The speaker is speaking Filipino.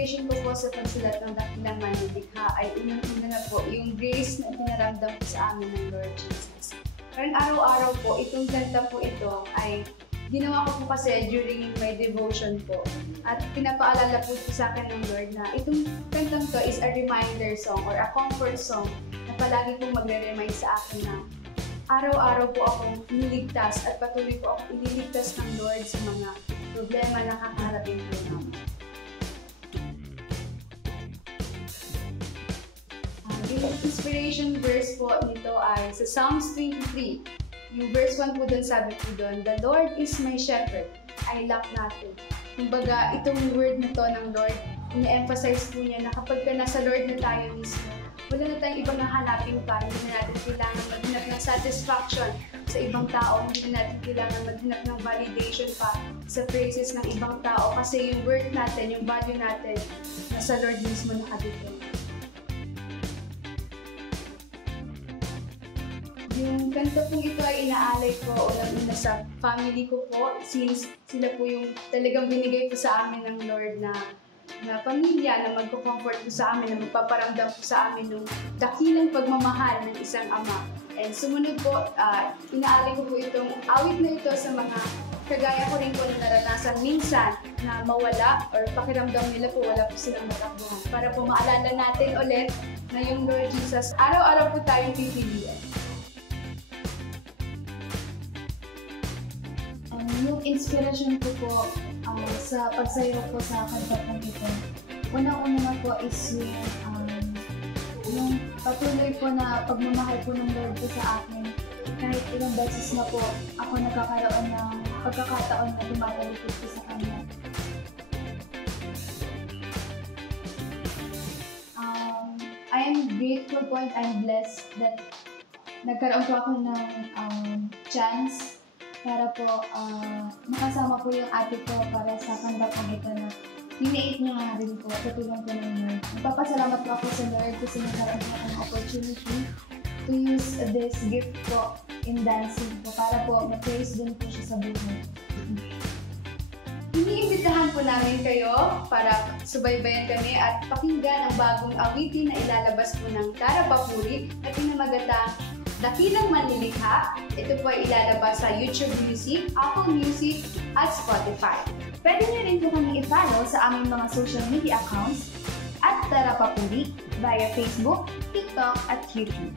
inspiration ko po sa pagsulat ng Dakilang Manlilikha ay unang-una na po yung grace na pinaramdam po sa amin ng Lord Jesus. Parang araw-araw po, itong kanta po ito ay ginawa ko po kasi during my devotion po. At pinapaalala po sa akin ng Lord na itong kantang to is a reminder song or a comfort song na palagi pong magre-remind sa akin na araw-araw po akong iniligtas at patuloy po akong iniligtas ng Lord sa mga problema na kakaharapin po namin. Yung inspiration verse po nito ay sa Psalms 23. Yung verse 1 po doon, sabi po doon, "The Lord is my shepherd, I lack nothing." Kumbaga, itong word na to ng Lord, ina-emphasize po niya na kapag ka nasa Lord na tayo mismo, wala na tayong ibang hahanapin pa. Hindi na natin kailangan maghanap ng satisfaction sa ibang tao. Hindi na natin kailangan maghanap ng validation pa sa praises ng ibang tao. Kasi yung worth natin, yung value natin, nasa Lord mismo nakadepend. Yung kanta pong ito ay inaalay ko unang-una sa family ko po, since sila po yung talagang binigay po sa amin ng Lord na pamilya na magko-comfort po sa amin, na magpaparamdam po sa amin ng dakilang pagmamahal ng isang ama. And sumunod po, inaalay ko po itong awit na ito sa mga kagaya ko rin po na naranasan minsan na mawala or pakiramdam nila po wala po silang matakbuhan. Para po maalala natin ulit na yung Lord Jesus, araw-araw po tayong pipiliin. Yung inspirasyon ko po sa pagsayaw ko sa kanta pong ito, unang-una na po is yung patuloy po na pagmamahal po ng Lord po sa akin. Kahit ilang beses na po ako nagkakaroon ng pagkakataon na dumatalikod po sa Kanya. I am grateful po and I'm blessed that nagkaroon po ako ng chance para po makasama po yung ate ko para sa kanta po ito na hiniit niya nga rin po, katulong po ng Lord. Nagpapasalamat po ako sa Lord kasi nagkaroon po ng opportunity to use this gift po in dancing po para po ma-praise din po siya sa buhay. Iniimbitahan po namin kayo para subaybayan kami at pakinggan ang bagong awitin na ilalabas po ng Tara Papuri na pinamagatang Dakilang Manlilikha. Ito po ay ilalabas sa YouTube Music, Apple Music, at Spotify. Pwede niyo rin po kami i-follow sa aming mga social media accounts at Tara Papuri via Facebook, TikTok, at YouTube.